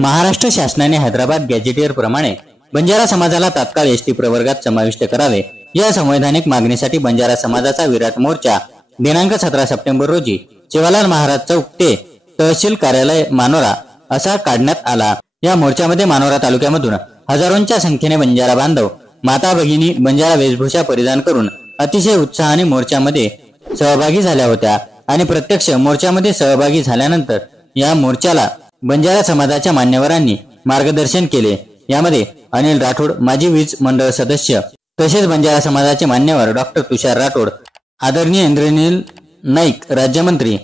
महाराष्ट्र शासनाने हैदराबाद गॅजेटियर प्रमाणे बंजारा समाजाला तात्काळ एसटी प्रवर्गात समाविष्ट करावे या संवैधानिक मागणीसाठी बंजारा समाजाचा विराट मोर्चा दिनांक 17 सप्टेंबर रोजी शिवालाल महाराज चौक ते तहसील कार्यालय मानोरा असा काढण्यात आला। या मोर्चामध्ये मानोरा तालुक्यामधून हजारोंच्या संख्येने बंजारा बांधव माता भगिनी बंजारा वेशभूषा परिधान करून अतिशय उत्साहाने मोर्चामध्ये सहभागी झाल्या होत्या आणि प्रत्यक्ष मोर्चामध्ये सहभागी झाल्यानंतर या मोर्चाला बंजारा समाजाच्या मान्यवरांनी मार्गदर्शन केले। यामध्ये अनिल राठोड माजी वीज मंडळ सदस्य तसेच बंजारा समाजाचे मान्यवर डॉक्टर तुषार राठोड, आदरणीय इंद्रनील नाईक राज्यमंत्री,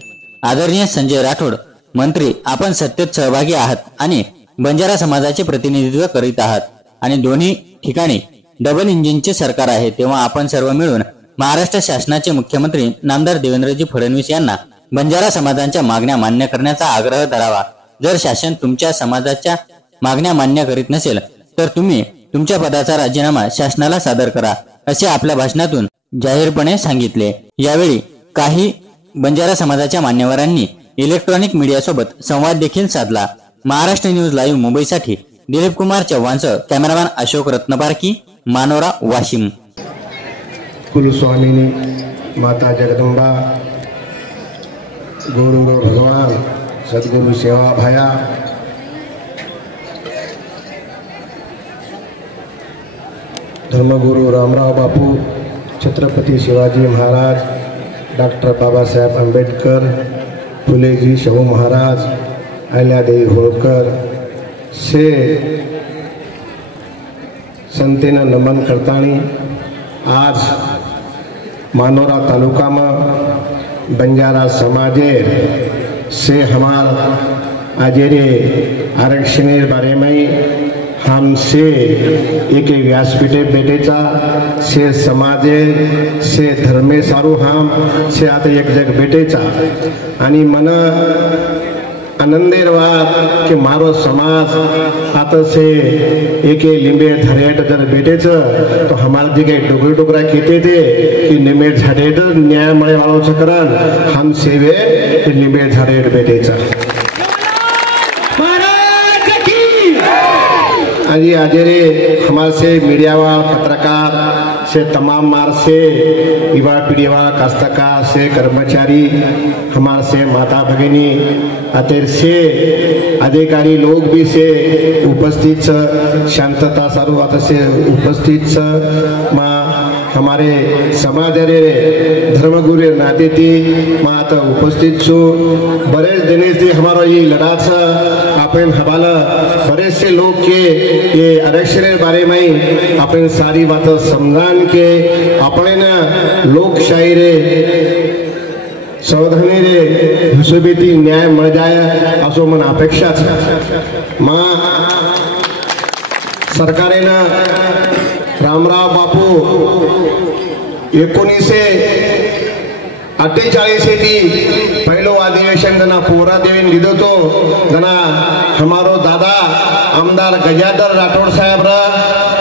आदरणीय संजय राठोड मंत्री आपण सत्तेत सहभागी आहात आणि बंजारा समाजाचे प्रतिनिधित्व करीत आहात आणि दोन्ही ठिकाणी डबल इंजिनचे सरकार आहे, तेव्हा आपण सर्व मिळून महाराष्ट्र शासनाचे मुख्यमंत्री नामदार देवेंद्रजी फडणवीस यांना बंजारा समाजाच्या मागण्या मान्य करण्याचा आग्रह धरावा। जर शासन तुमच्या समाजाच्या मागण्या मान्य करीत नसेल तर तुम्ही तुमच्या पदाचा राजीनामा शासनाला सादर करा असे आपल्या भाषणातून जाहीरपणे सांगितले। यावेळी काही बंजारा समाजाच्या मान्यवरांनी इलेक्ट्रॉनिक मीडियासोबत संवाद देखील साधला। महाराष्ट्र न्यूज लाईव्ह मुंबईसाठी दिलीप कुमार चव्हाणसह कॅमेरामॅन अशोक रत्नपारकी, मानोरा, वाशिम। कुलस्वामिनी माता जगदंबा, गुरु भगवान सद्गुरु सेवा भाया, धर्मगुरु रामराव बापू, छत्रपति शिवाजी महाराज, डॉक्टर बाबासाहेब आंबेडकर, फुलेजी शाहू महाराज, अहिल्यादेवी होळकर से संतेन नमन करतानी आज मानोरा तालुका में बंजारा समाजे से हमार आजेरे आरक्षण बारे में हमसे एक व्यासपीठे बैठेचा से समाजे से धर्मे सारू हम से आता एक जग बैठेचा आणि मन आनंदेरवाद कि मारो समाज आता से एक लिंबे धरेट जर बैठेच तो हमारे जे डोगरी डोगरा कहते थे कि लिंबे झाडेट न्याय मळे वाळो चकरन हम सेवे लिंबे झाडेट बैठेचा आज आजेरे हमारे से मीडिया वाला पत्रकार से तमाम मार से युवा पीढ़ी वाला काश्तकार से कर्मचारी हमारे से माता भगिनी अतेर से अधिकारी लोग भी से उपस्थित शांतता सारू आता से उपस्थित माँ हमारे समाज रे धर्मगुरु नाते थी माँ आता उपस्थित छो बड़े दिन से हमारा ये लड़ाई अपन हवाला बड़े से लोग के ये आरक्षण बारे में अपन सारी बातें समझान के अपने न लोकशाही रे संविधानी रे हिशोबीती न्याय मिल जाए असो मन अपेक्षा माँ सरकारे न रामराव बापू 1948 पहलो अधिवेशन जना पोरा देवीन लीधो तो जना हमारो दादा आमदार गजाधर राठौड़ साहेब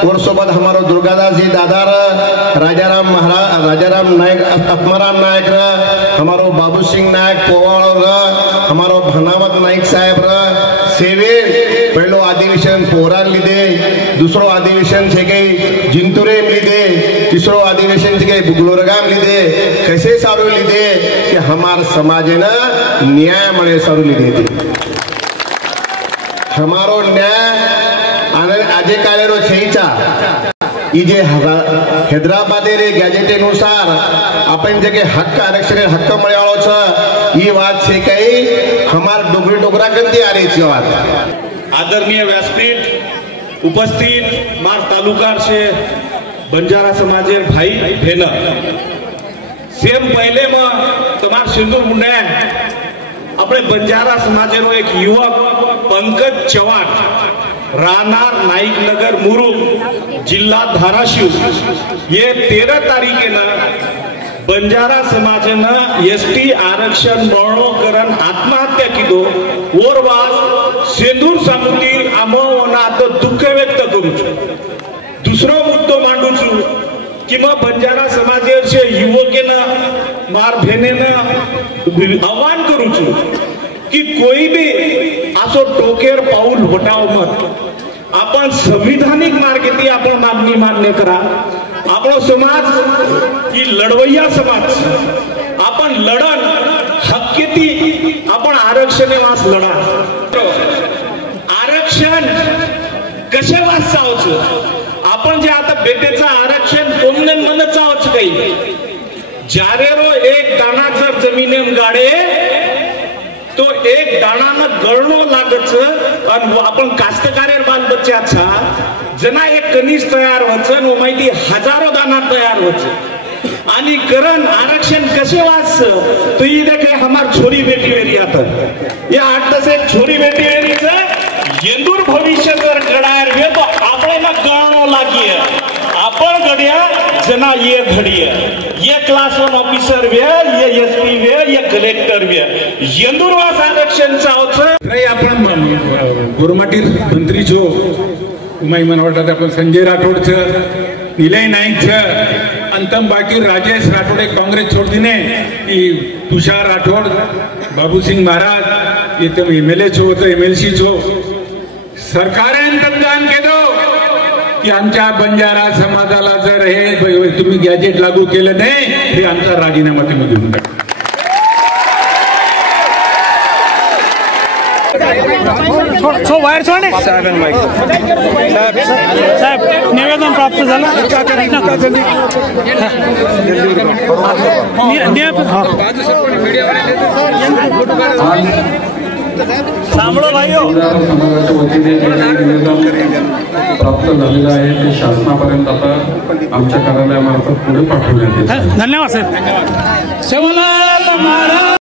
और सोबत हमारो दुर्गादास जी दादा राजाराम महाराज राजाराम नायक आत्माराम नायक हमारो बाबू सिंह नायक पोवाड़ हमारो भनावत नायक साहेब सेवे पहलो अधिवेशन पोरान लीधे, दूसरो अधिवेशन थे गई जिंतुरे लीधे, तीसरो अधिवेशन थे गई बुगलोरगाम लीधे। कैसे सारू लीधे कि हमार समाज न न्याय मळे सारू लीधे थे। हमारो न्याय आजे काले रो छईचा इजे हैदराबाद रे गॅजेटेनुसार आपण जे हक्क आरक्षण हक्क मळ्याळो छ ई बात छे कई हमार डोगरी डोगरा गंदी आ रही छे बात। आदरणीय व्यासपीठ उपस्थित मार तालुका से बंजारा समाजेर भाई बहन सेम पहले में तमार सिंदूर मुंडे अपने बंजारा समाजेरो एक युवक पंकज चव्हाण राहणार नाईक नगर मुरुम जिल्हा धाराशिव ये 13 तारीखेना बंजारा समाजेनं एसटी आरक्षण मळणो करण आत्महत्या किदो और वाज सेंदूर सामुती आमो वनात दुःख व्यक्त करूचो। दुसरो मुद्दो मांडूचो कि मग बंजारा समाजेचे युवकेनं मार भेनेनं आव्हान करूचो कि कोई भी असो टोकेर पाऊल होटाव मत. आपण संविधानिक मार्गेती आपण मागणी मान्य करा. आपलो समाज ही लढवय्या समाज. आपण लढण हक्केती आपण आरक्षणे वास लढा. आरक्षण कसे वास चावचं आपण जे आता बेटेचं आरक्षण कोमने म्हणत चावच काही ज्यारे रो एक दाना जर जमिनेम गाडे तो एक दानानं गळणो लागच. आणि आपण कास्तकारेर बाल बच्चा जना एक कनिष्ठ तयार व्हायचं व माहिती हजारो दाना तयार व्हायचं. आणि करण आरक्षण कसे वाच तो ही देखे हमार छोरी बेटी वेरी आता या 8 तसे छोरी बेटी वेरीचं येंदूर भविष्य जर घडायर वे तो आपले ना गळणो लागिय. आपण गड्या जना ये घडिय ये क्लास 1 ऑफिसर वे ये एसपी वे ये कलेक्टर वे येंदूरवास आरक्षण चावचं. आपण गोरमाटी मंत्री जो माई मन वाटत आपण संजय राठोड छ निलय नाईक छ अंतम बाकी राजेश राठोड एक कांग्रेस छोड़ दिने तुषार राठोड बाबू सिंह महाराज ये तुम एमएलए छो तो एमएलसी छो. सरकारेन तंदान के दो की आमच्या बंजारा समाजाला जर हे तुम्ही गॅजेट लागू केलं नाही हे आमचा राजीनामा तुम्ही घेऊन टाका. वायर सोडणे साहेब निवेदन प्राप्त झालं. सांभाळो भाईओ. समाजाच्या वतीने निवेदन प्राप्त झालेलं आहे ते शासनापर्यंत आता आमच्या कार्यालयामार्फत पुढे पाठवण्यात येईल. धन्यवाद साहेब. सेवाला